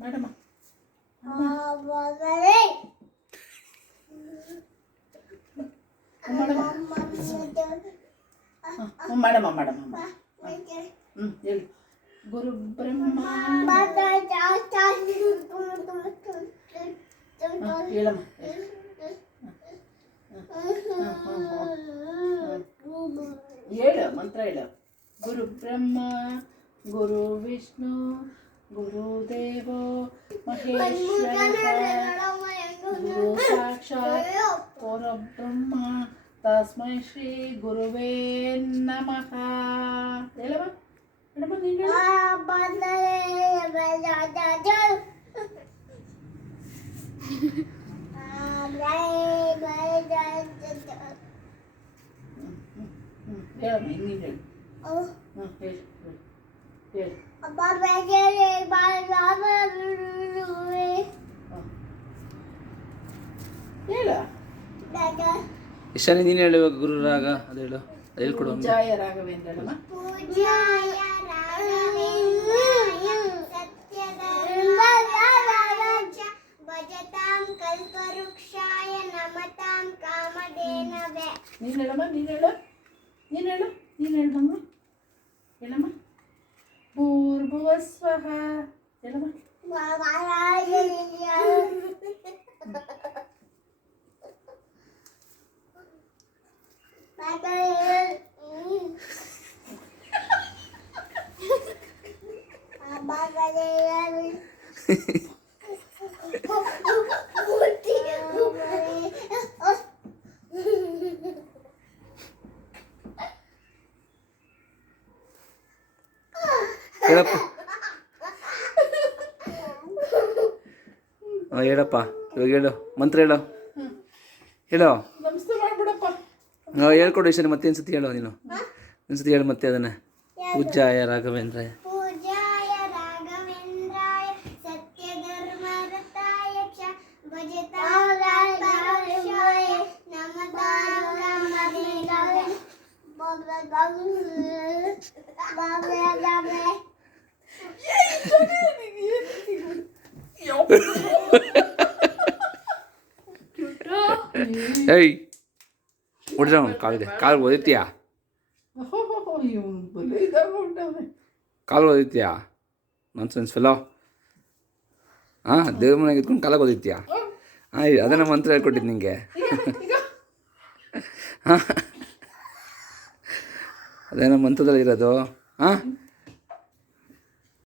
ಮಾಡಮ್ಮ ಮಾಡಮ್ಮ ಮಾಡಮ್ಮ ಹೇಳು. ಗುರು ಬ್ರಹ್ಮ ಹೇಳಮ್ಮ. ಹೇಳು ಮಂತ್ರ ಹೇಳು. ಗುರು ಬ್ರಹ್ಮ ಗುರು ವಿಷ್ಣು ಗುರುದೇವೋ ಮಹೇಶ್ವರ ಗುರು ಸಾಕ್ಷಾತ್ ಪರಬ್ರಹ್ಮ ತಸ್ಮೈ ಶ್ರೀ ಗುರುವೇ ನಮಃ. ಹೇಳಮ್ಮ ಮೇಡಮ್ಮ ನೀನು ಹೇಳಮ್ಮ ನೀನು ಹೇಳು. ಹೇಳು ಹೇಳು. ಹೇಳು ಇಶಾನಿ ನೀನು ಹೇಳುವಾಗ ಗುರು ರಾಗ ಅದು ಹೇಳು, ಅದು ಹೇಳ್ಕೊಡು. ಪೂಜಾಯ ರಾಘವೇಂದ್ರಮ್ಮ. ನೀನು ಹೇಳಮ್ಮ ನೀನು ಹೇಳು ನೀನು ಹೇಳು ನೀನು ಹೇಳಮ್ಮ ಹೇಳಮ್ಮ. ಭೂರ್ಭುವಸ್ವಃ ಹೇಳಮ್ಮ. ಹೇಳಪ್ಪ ಹೇಳಪ್ಪ ಇವಾಗ ಹೇಳು ಮಂತ್ರ ಹೇಳು ಹೇಳು. ನಮಸ್ತೆ ಮಾಡ್ಬಿಡಪ್ಪ. ಹೇಳ್ಕೊಡು ಇಶಾನಿ ಮತ್ತೆ ಒಂದು ಹೇಳು ನೀನು ಒಂದ್ಸತಿ ಹೇಳು ಮತ್ತೆ ಅದನ್ನ. ಪೂಜ್ಯಾಯ ರಾಘವೇಂದ್ರ ಏಯ್ ಹೊಡ್ರ ಕಾಲು ಓದಿತ್ಯಾ ಕಾಲು ಓದಿತ್ಯಾ ನಾನ್ಸೆನ್ಸ್ ಫೆಲೋ. ಹಾಂ ದೇವ್ರ ಮನೆಗೆ ಇದ್ಕೊಂಡು ಕಾಲಾಗ ಓದಿತ್ಯಾ? ಹಾಂ ಅದನ್ನ ಮಂತ್ರ ಹೇಳ್ಕೊಟ್ಟಿದ್ದು ನಿಂಗೆ. ಹಾಂ ಅದೇನೋ ಮಂತ್ರದಲ್ಲಿ ಇರೋದು. ಹಾಂ